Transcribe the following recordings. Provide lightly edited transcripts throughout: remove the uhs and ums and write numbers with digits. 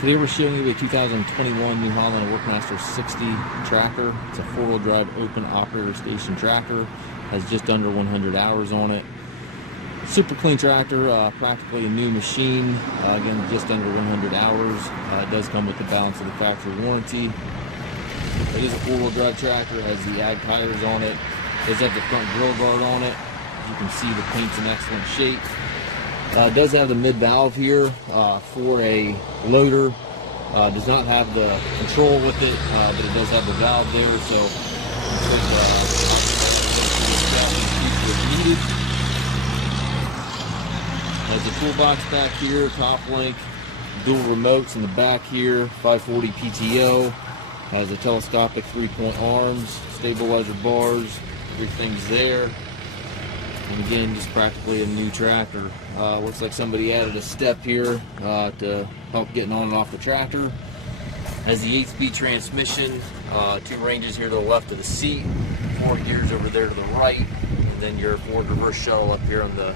Today we're showing you a 2021 New Holland Workmaster 60 tractor. It's a four-wheel drive open operator station tractor. Has just under 100 hours on it. Super clean tractor, practically a new machine. Again, just under 100 hours. It does come with the balance of the factory warranty. It is a four-wheel drive tractor. It has the ag tires on it. It does have the front grill guard on it. As you can see, the paint's in excellent shape. It does have the mid valve here for a loader. Does not have the control with it, but it does have the valve there, so if needed. Has a toolbox back here, top link, dual remotes in the back here, 540 PTO. Has a telescopic 3-point arms, stabilizer bars, everything's there. And again, just practically a new tractor. Looks like somebody added a step here to help getting on and off the tractor. Has the 8-speed transmission, 2 ranges here to the left of the seat, 4 gears over there to the right, and then your forward reverse shuttle up here on the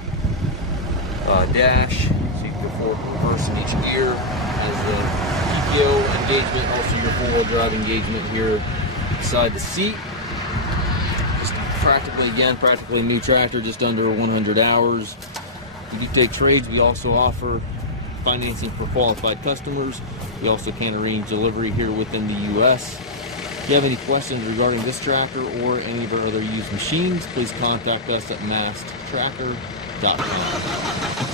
dash, so you can go forward and reverse in each gear. Has the PTO engagement, also your four-wheel drive engagement here beside the seat. Practically a new tractor, just under 100 hours. We do take trades. We also offer financing for qualified customers. We also can arrange delivery here within the U.S. If you have any questions regarding this tractor or any of our other used machines, please contact us at maskedtracker.com.